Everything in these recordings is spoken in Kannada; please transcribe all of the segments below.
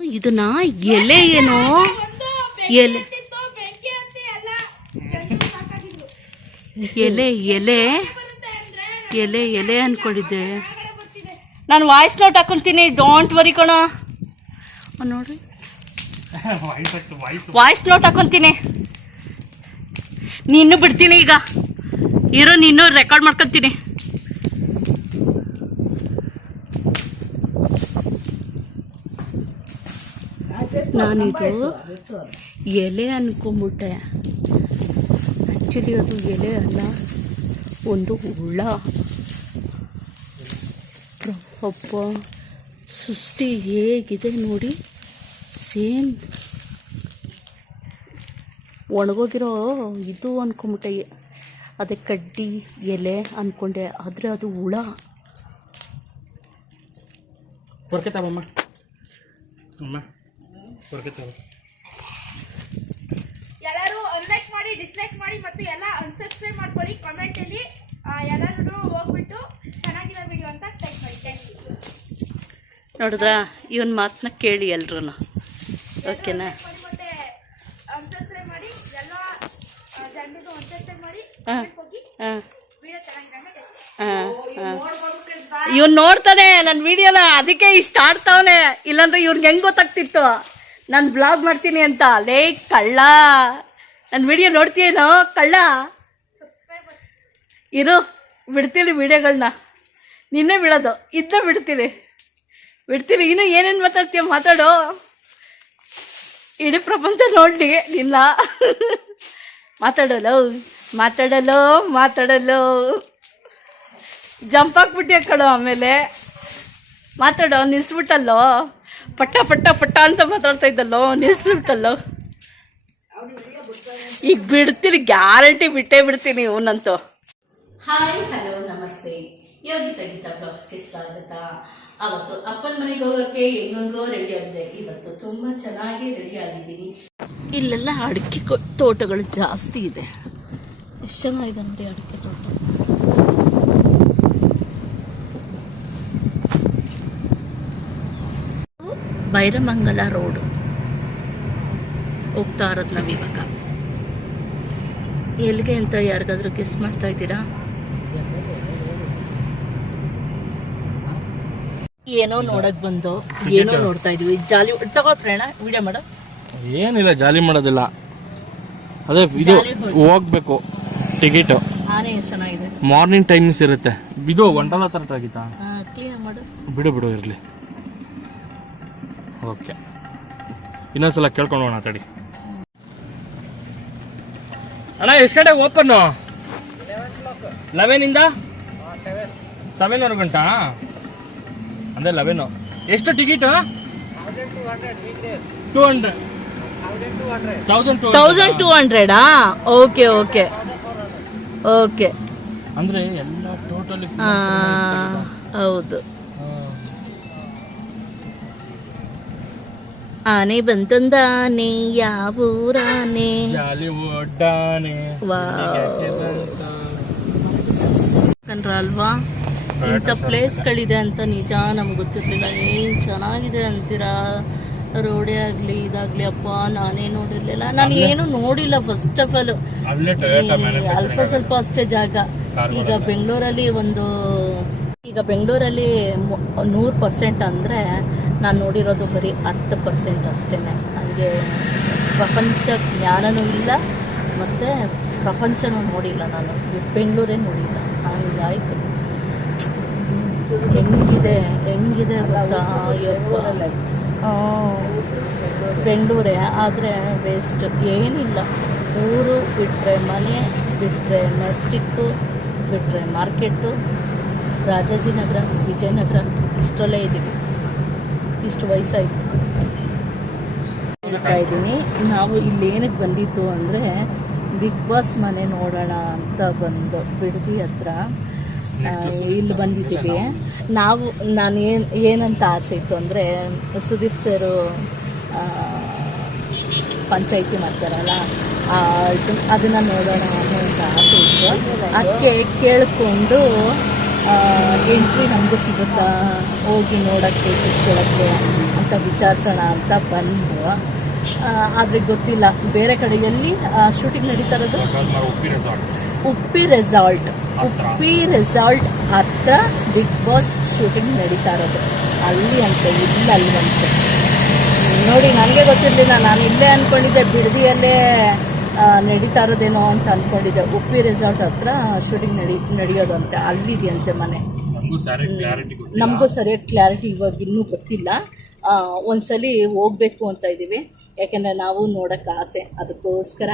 ಇದನ್ನ ಎಲೆ ಏನೋ? ಎಲೆ. ಎಲೆ ಎಲೆ. ಎಲೆ ಎಲೆ ಅನ್ಕೊಂಡಿದ್ದೆ. ನಾನು ವಾಯ್ಸ್ ನೋಟ್ ಹಾಕೊಂತೀನಿ ಡೋಂಟ್ ವರಿ ಕಣ. ನೋಡ್ರಿ ವಾಯ್ಸ್ ನೋಟ್ ಹಾಕೊಂತೀನಿ. ನೀನು ಬಿಡ್ತೀನಿ ಈಗ. ಇರೋ ನೀನು ರೆಕಾರ್ಡ್ ಮಾಡ್ಕೊತೀನಿ. ನಾನಿದು ಎಲೆ ಅನ್ಕೊಂಬಿಟ್ಟೆ. ಆ್ಯಕ್ಚುಲಿ ಅದು ಎಲೆ ಅಲ್ಲ, ಒಂದು ಹುಳ. ಅಪ್ಪ ಸೃಷ್ಟಿ ಹೇಗಿದೆ ನೋಡಿ. ಸೇಮ್ ಒಣಗೋಗಿರೋ ಇದು ಅಂದ್ಕೊಂಬಿಟ್ಟೆ ಅದೇ ಕಡ್ಡಿ ಎಲೆ ಅಂದ್ಕೊಂಡೆ ಆದರೆ ಅದು ಹುಳ. ಬರ್ಕೈತಮ್ಮ ಎಲ್ಲರೂ ಅನ್ಲೈಕ್ ಮಾಡಿ ಡಿಸ್ಲೈಕ್ ಮಾಡಿ ಮತ್ತು ಎಲ್ಲ ಅನ್ಸಬ್ಸ್ಕ್ರೈಬ್ ಮಾಡ್ಕೊಳ್ಳಿ ಕಮೆಂಟಲ್ಲಿ ಎಲ್ಲರೂ ಹೋಗ್ಬಿಟ್ಟು ಚೆನ್ನಾಗಿರೋ ವಿಡಿಯೋ ಅಂತ ಟೈಪ್ ಮಾಡಿ. ಥ್ಯಾಂಕ್ ಯು ನೋಡಿದ್ರಾ? ಇವನ್ ಮಾತನ್ನ ಕೇಳಿ ಎಲ್ರೂ ಓಕೆನಾ ಇವ್ನು ನೋಡ್ತಾನೆ ನನ್ನ ವಿಡಿಯೋನ ಅದಕ್ಕೆ ಇಷ್ಟ ಆಡ್ತಾವನೆ ಇಲ್ಲಾಂದ್ರೆ ಇವ್ರಿಗೆ ಹೆಂಗ್ ಗೊತ್ತಾಗ್ತಿತ್ತು? ನಾನು ಬ್ಲಾಗ್ ಮಾಡ್ತೀನಿ ಅಂತ. ಲೇ, ಕಳ್ಳ. ನನ್ನ ವಿಡಿಯೋ ನೋಡ್ತೀಯೇನೋ? ಕಳ್ಳ. ಇರು, ಬಿಡ್ತೀನಿ ವಿಡಿಯೋಗಳನ್ನ ನಿನ್ನೆ ಬಿಡೋದು ಇದನ್ನ ಬಿಡ್ತೀನಿ. ಬಿಡ್ತೀನಿ, ಇನ್ನು ಏನೇನು ಮಾತಾಡ್ತೀಯ ಮಾತಾಡು. ಇಡೀ ಪ್ರಪಂಚ ನೋಡಲಿ, ನಿನ್ನ. ಮಾತಾಡಲು ಮಾತಾಡಲು ಮಾತಾಡಲು. ಜಂಪ್ ಹಾಕ್ಬಿಟ್ಟೆ ಕಣೋ ಆಮೇಲೆ. ಮಾತಾಡೋ, ನಿಲ್ಸ್ಬಿಟ್ಟಲ್ಲೋ? ಪಟ್ಟ ಪಟ್ಟ ಪಟ್ಟ ಅಂತ ಮಾತಾಡ್ತಾ ಇದ್ದಲ್ಲೋ ನಿಲ್ಸಿಬಿಟ್ಟಲ್ಲೋ. ಈಗ ಬಿಡ್ತೀನಿ ಗ್ಯಾರಂಟಿ ಬಿಟ್ಟೇ ಬಿಡ್ತೀನಿ ಇವನಂತೂ. ಹಾಯ್ ಹಲೋ ನಮಸ್ತೆ. ಯೋಗಿ ಖಂಡಿತ ಬ್ಲಾಗ್ಸ್ಗೆ ಸ್ವಾಗತ. ಅವತ್ತು ಅಪ್ಪನ ಮನೆಗೆ ಹೋಗೋಕ್ಕೆ ಹೆಂಗೋ ರೆಡಿ ಆಗಿದೆ. ಇವತ್ತು ತುಂಬ ಚೆನ್ನಾಗಿ ರೆಡಿ ಆಗಿದ್ದೀನಿ. ಇಲ್ಲೆಲ್ಲ ಅಡಿಕೆ ತೋಟಗಳು ಜಾಸ್ತಿ ಇದೆ. ಎಷ್ಟು ಚೆನ್ನಾಗಿದೆ ನೋಡಿ ಅಡಿಕೆ ತೋಟ. ಬೈರಮಂಗಲ ರೋಡು. ಹೋಗ್ತಾ ಇರೋದು ನಾವು ಇವಾಗ. ಎಲ್ಲಿಗೆ ಅಂತ ಯಾರಿಗಾದ್ರೂ ಕಿಸ್ ಮಾಡ್ತಾ ಇದ್ದೀರಾ? ಏನೋ ನೋಡಕ್ ಬಂದು ಏನೋ ನೋಡ್ತಾ ಇದೀವಿ. ಜಾಲಿ ತಗೋ ಪ್ರೇಣ ವಿಡಿಯೋ ಮಾಡು. ಏನಿಲ್ಲ ಜಾಲಿ ಮಾಡೋದಿಲ್ಲ. ಅದೇ ಇದು. ಹೋಗ್ಬೇಕು ಟಿಕೆಟ್ ಆನೆ ಚೆನ್ನಾಗಿದೆ. ಮಾರ್ನಿಂಗ್ ಟೈಮಿಂಗ್ಸ್ ಇರುತ್ತೆ. ಇದು ಒಂಟಲ ಥರ ಆಗಿತ್ತಾ? ಕ್ಲೀನ್ ಮಾಡು. ಬಿಡು ಬಿಡು ಇರಲಿ. ಓಕೆ. ಇನ್ನೊಂದ್ಸಲ ಕೇಳ್ಕೊಂಡು ಹೋಗೋಣ ತಡಿ. ಅಣ್ಣ ಎಷ್ಟು ಗಂಟೆಗೆ ಓಪನ್ನು ಲೆವೆನಿಂದ ಸೆವೆನ್ವರೆಗೆ ಗಂಟಾ ಅಂದರೆ ಲೆವೆನು ಎಷ್ಟು ticket two hundred thousand two thousand two ಹಂಡ್ರೆಡಾ okay okay okay ಅಂದರೆ ಎಲ್ಲ ಟೋಟಲಿ ಹೌದು. ಆನೆ ಬಂತಂದಾನೆ ಯಾವೂರಾನೆ ಕಂಡ್ರ ಅಲ್ವಾ ಇಂಥ ಪ್ಲೇಸ್ಗಳಿದೆ ಅಂತ ನಿಜ ನಮ್ಗೆ ಗೊತ್ತಿರಲಿಲ್ಲ ಏನು ಚೆನ್ನಾಗಿದೆ ಅಂತೀರಾ ರೋಡೇ ಆಗಲಿ ಇದಾಗಲಿ ಅಪ್ಪ ನಾನೇ ನೋಡಿರ್ಲಿಲ್ಲ ನಾನು ಏನು ನೋಡಿಲ್ಲ ಫಸ್ಟ್ ಆಫ್ ಆಲ್ ಅಲ್ಪ ಸ್ವಲ್ಪ ಅಷ್ಟೇ ಜಾಗ ಈಗ ಬೆಂಗಳೂರಲ್ಲಿ ಒಂದು ಈಗ ಬೆಂಗಳೂರಲ್ಲಿ ನೂರು ಪರ್ಸೆಂಟ್ ಅಂದರೆ ನಾನು ನೋಡಿರೋದು ಬರೀ ಹತ್ತು ಪರ್ಸೆಂಟ್ ಅಷ್ಟೇ ನನಗೆ ಪ್ರಪಂಚ ಜ್ಞಾನನೂ ಇಲ್ಲ, ಮತ್ತು ಪ್ರಪಂಚನೂ ನೋಡಿಲ್ಲ ನಾನು. ಬೆಂಗಳೂರೇ ನೋಡಿಲ್ಲ. ಹಂಗಾಯಿತು ಹೆಂಗಿದೆ ಹೆಂಗಿದೆ ಗೊತ್ತಾ? ಬೆಂಗಳೂರೇ. ಆದರೆ ವೇಸ್ಟ್ ಏನಿಲ್ಲ. ಊರು ಬಿಟ್ಟರೆ ಮನೆ ಬಿಟ್ಟರೆ ಮೆಸ್ಟಿಕ್ಕು ಬಿಟ್ಟರೆ ಮಾರ್ಕೆಟು ರಾಜಾಜಿನಗರ, ವಿಜಯನಗರ ಇಷ್ಟರಲ್ಲೇ ಇದ್ದೀವಿ ಇಷ್ಟು ವಯಸ್ಸಾಯ್ತು. ಹೇಳ್ತಾ ಇದ್ದೀನಿ. ನಾವು ಇಲ್ಲಿ ಏನಕ್ಕೆ ಬಂದಿತ್ತು ಅಂದರೆ ಬಿಗ್ ಬಾಸ್ ಮನೆ ನೋಡೋಣ ಅಂತ ಬಂದು ಬಿಡದಿ ಹತ್ರ. ಇಲ್ಲಿ ಬಂದಿದ್ದೀವಿ. ನಾವು, ನಾನು ಏನು, ಏನಂತ ಆಸೆ ಇತ್ತು ಅಂದರೆ ಸುದೀಪ್ ಸರು ಪಂಚಾಯಿತಿ ಮಾಡ್ತಾರಲ್ಲ ಅದನ್ನು ನೋಡೋಣ ಅನ್ನೋ ಅಂತ ಆಸೆ ಇತ್ತು. ಅದಕ್ಕೆ ಕೇಳಿಕೊಂಡು ಎಂಟ್ರಿ ನಮಗೂ ಸಿಗುತ್ತಾ? ಹೋಗಿ ನೋಡೋಕ್ಕೆ ಕೂತ್ಕೊಳ್ಳೋಕ್ಕೆ ಅಂತ ವಿಚಾರಿಸೋಣ ಅಂತ ಬಂದು ಆದರೆ ಗೊತ್ತಿಲ್ಲ. ಬೇರೆ ಕಡೆ ಎಲ್ಲಿ ಶೂಟಿಂಗ್ ನಡೀತಾ ಇರೋದು? ಉಪ್ಪಿ ರೆಸಾರ್ಟ್ ಉಪ್ಪಿ ರೆಸಾರ್ಟ್ ಹತ್ರ ಬಿಗ್ ಬಾಸ್ ಶೂಟಿಂಗ್ ನಡೀತಾ ಇರೋದು. ಅಲ್ಲಿ ಅಂತ ಇಲ್ಲ ಅಂತ. ನೋಡಿ ನನಗೆ ಗೊತ್ತಿರಲಿಲ್ಲ. ನಾನು ಇಲ್ಲೇ ಅಂದ್ಕೊಂಡಿದ್ದೆ ಬಿಡದಿಯಲ್ಲೇ. ನಡೀತಾ ಇರೋದೇನೋ ಅಂತ ಅಂದ್ಕೊಂಡಿದ್ದೆ ಉಪ್ಪಿ ರೆಸಾರ್ಟ್ ಹತ್ರ ಶೂಟಿಂಗ್ ನಡಿ ನಡೆಯೋದಂತೆ ಅಲ್ಲಿದೆಯಂತೆ ಮನೆ. ನಮಗೂ ಸರಿಯಾಗಿ ಕ್ಲಾರಿಟಿ ಇವಾಗ ಇನ್ನೂ ಗೊತ್ತಿಲ್ಲ. ಒಂದ್ಸಲಿ ಹೋಗ್ಬೇಕು ಅಂತ ಇದ್ದೀವಿ. ಯಾಕೆಂದರೆ ನಾವು ನೋಡೋಕ್ಕೆ ಆಸೆ. ಅದಕ್ಕೋಸ್ಕರ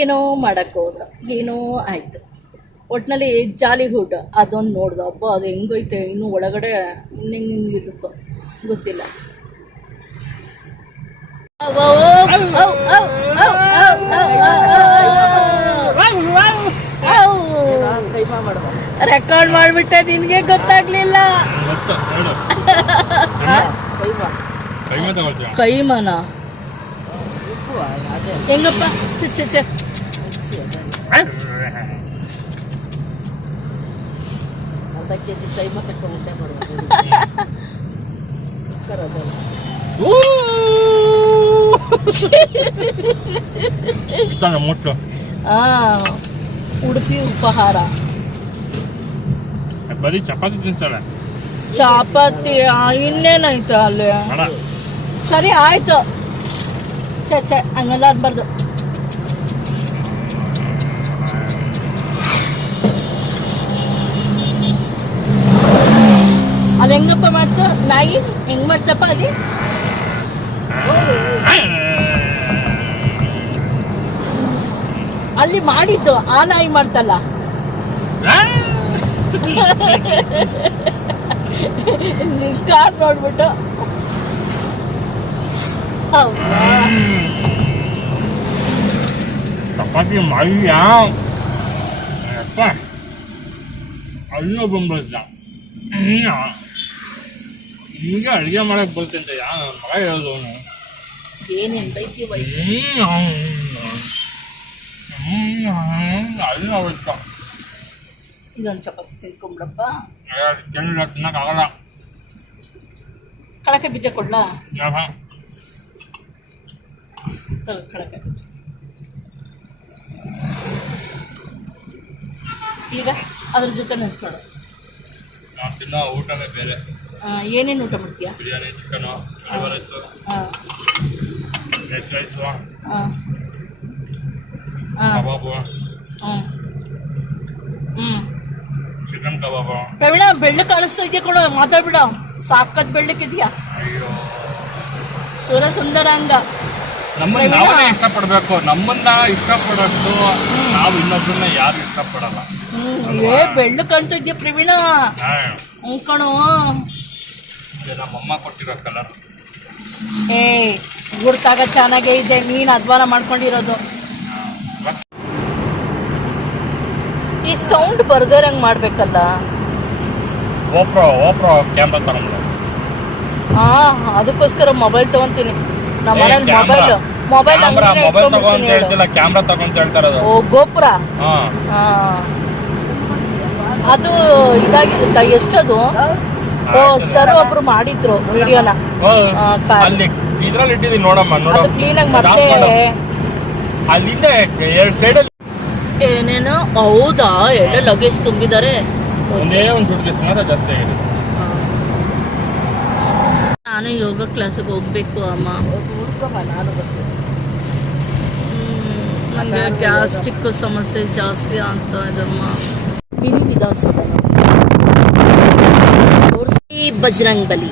ಏನೋ ಮಾಡೋಕ್ಕೆ ಹೋದ. ಏನೋ ಆಯಿತು. ಒಟ್ಟಿನಲ್ಲಿ ಜಾಲಿಹುಡ್ ಅದೊಂದು ನೋಡ್ದು. ಅಬ್ಬ ಅದು ಹೆಂಗೈತೆ? ಇನ್ನೂ ಒಳಗಡೆ ಹಿಂಗೆ ಹಿಂಗೆ ಇರುತ್ತೋ ಗೊತ್ತಿಲ್ಲ. ರೆಕಾರ್ಡ್ ಮಾಡ್ಬಿಟ್ಟೆ ನಿನ್ಗೆ ಗೊತ್ತಾಗ್ಲಿಲ್ಲ ಕೈಮನ ಹೆಂಗಪ್ಪ ಚುಚ್ಚ ಕೈಮ ಕಟ್ಟ ಮುಟ್ಟು ಆ ಉಡುಪಿ ಉಪಹಾರ. ಬರೀ ಚಪಾತಿ ತಿನ್ಸಲ್ಲ? ಚಪಾತಿ ಇನ್ನೇನಾಯ್ತು ಅಲ್ಲಿ? ಸರಿ ಆಯ್ತು. ಚ ಚ ಹಂಗೆಲ್ಲ ಅನ್ಬಾರ್ದು ಅಲ್ಲಿ ಹೆಂಗಪ್ಪ ಮಾಡ್ತ? ನಾಯಿ? ಹೆಂಗ್ ಮಾಡ್ತಪ್ಪ ಅಲ್ಲಿ ಅಲ್ಲಿ ಮಾಡಿದ್ದು ಆ ನಾಯಿ ಮಾಡ್ತಲ್ಲ. ಕಾರ್ ನೋಡ್ಬಿಟ್ಟು. ಚಪಾತಿ ಮಾಡಿಯಾ? ಅಪ್ಪ ಅಲ್ಲೂ ಬಂದ್ಬಿಡ್ತ ಈಗ ಅಡುಗೆ ಮಾಡಕ್ ಬರ್ತಂತ ಯಾ ಮಗ ಹೇಳೋದು ಏನೇನ್ ಬೈತಿ ಅಲ್ಲ ಅವತ್ತು ಇದೊಂದು ಚಪಾತಿ ತಿನ್ಕೊಂಬಿಡಪ್ಪ. ಜನರು ತಿನ್ನಕ್ಕಾಗಲ್ಲ ಕಳಕೆ ಬೀಜ ಕೊಡ್ಲ? ಕಳಕೆ ಬೀಜ. ಈಗ ಅದ್ರ ಜೊತೆ ನೆನ್ಸ್ಕೊಡು ನಾವು ತಿನ್ನೋ ಊಟನೇ ಬೇರೆ ಏನೇನು ಊಟ ಮಾಡ್ತೀಯ? ಬಿರಿಯಾನಿ ಚಿಕನು ಹಾಂ ಎಗ್ ರೈಸು ಹಾಂ ಕಬಾಬು. ಚಿಕನ್ ಕಬಾಬು. ಪ್ರವೀಣ ಬೆಳ್ಳಿ ಕಾಣಿಸ್ತಾ ಇದೆಯಾ ಕೊಡು ಮಾತಾಡ್ಬಿಡ. ಸಾಕತ್ ಬೆಳ್ಳಕ್ಕಿದ್ಯಾ ಸುರ ಸುಂದರಾಂಗ ನಮ್ಮನ್ನ. ನಾವೇ ಇಷ್ಟಪಡ್ಬೇಕು. ನಮ್ಮನ್ನ ಇಷ್ಟಪಡೋಷ್ಟು ನಾವು ಇನ್ನೊಬ್ಬರನ್ನ ಯಾರು ಇಷ್ಟಪಡಲ್ಲ. ಏ ಬೆಳ್ಳು ಕಾಣ್ತಾ ಇದೆಯಾ ಪ್ರವೀಣ? ಹಾ, ಹ್ಞೂ ಕಣೋ. ಇದು ನಮ್ಮಮ್ಮ ಕೊಟ್ಟಿರೋ ಕಲರ್ ಏ ಗುಡ್ತಾಗ ಚೆನ್ನಾಗೇ ಇದೆ. ನೀನು ಅಧ್ವಾನ ಮಾಡ್ಕೊಂಡಿರೋದು. ಈ ಸೌಂಡ್ ಬರ್ದಿರಂಗ್ ಮಾಡ್ಬೇಕಲ್ಲ? ಓಪ್ರೋ ಓಪ್ರೋ ಕ್ಯಾಮ್ರಾ ತಗೊಂಡು ಹಾ ಅದಕ್ಕೋಸ್ಕರ ಮೊಬೈಲ್ ತಗೊಂತೀನಿ. ನಮ್ಮ ಮನೇಲಿ ಮೊಬೈಲ್ ಮೊಬೈಲ್ ಮೊಬೈಲ್ ತಗೊಂತ ಹೇಳ್ತಿಲ್ಲ ಕ್ಯಾಮ್ರಾ ತಗೊಂತ ಹೇಳ್ತಾ ಇರೋದು. ಓ ಗೋಪುರ? ಹಾ. ಅದು ಇದಾಗಿರುತ್ತ ಎಷ್ಟದು? ಓ ಸರ್ ಒಬ್ರು ಮಾಡಿದ್ರು ವಿಡಿಯೋನ. ಅಲ್ಲಿ ಇದ್ರಲ್ಲಿ ಇಟ್ಟಿದ್ದೀನಿ ನೋಡಮ್ಮ ನೋಡು ಅದು ಕ್ಲೀನಾಗಿ ಅದ್ ಮತ್ತೆ. ಅಲ್ಲಿಂದೆ ಎರಡು ಸೈಡಲ್ಲಿ ಏನೇನೋ? ಹೌದಾ? ಎಲ್ಲ ಲಗೇಜ್ ತುಂಬಿದ್ದಾರೆ ಒಂದೇ ಒಂದು ಸುಟ್ಕೇಸ್ ಮಾತ್ರ ಜಾಸ್ತಿ ಆಗಿದೆ. ನಾನು ಯೋಗ ಕ್ಲಾಸಿಗೆ ಹೋಗ್ಬೇಕು ಅಮ್ಮ. ನನಗೆ ಗ್ಯಾಸ್ಟ್ರಿಕ್ ಸಮಸ್ಯೆ ಜಾಸ್ತಿ ಆಗ್ತಾ ಇದಮ್ಮ ಮಿನಿ ವಿಧಾನಸಭೆ. ತೋರಿಸಿ ಬಜರಂಗ್ ಬಲಿ.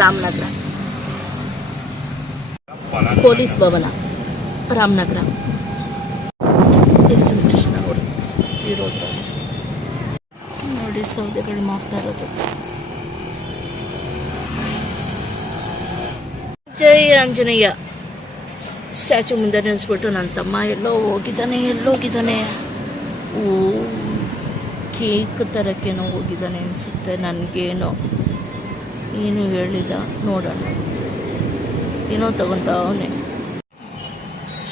ರಾಮನಗರ. ಪೊಲೀಸ್ ಭವನ. ರಾಮನಗರ. ನೋಡಿ, ಸೌದೆಗಳು ಮಾಡ್ತಾ ಇರೋದು. ಜೈ ಆಂಜನೇಯ. ಸ್ಟ್ಯಾಚು ಮುಂದೆ ನಿಲ್ಲಿಸ್ಬಿಟ್ಟು ನನ್ನ ತಮ್ಮ ಎಲ್ಲೋ ಹೋಗಿದ್ದಾನೆ ಎಲ್ಲೋಗಿದ್ದಾನೆ ಓ ಕೇಕ್ ತರಕ್ಕೇನೋ ಹೋಗಿದ್ದಾನೆ ಅನಿಸುತ್ತೆ, ನನಗೇನೋ. ಏನು ಹೇಳಿಲ್ಲ, ನೋಡೋಣ. ಏನೋ ತಗೊತಾವನೆ.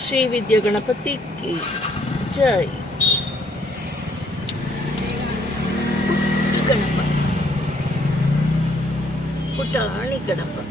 ಶ್ರೀ ವಿದ್ಯಾ ಗಣಪತಿ ಕೇ. ಜೈ. போட்டு ஆணி கிடப்பேன்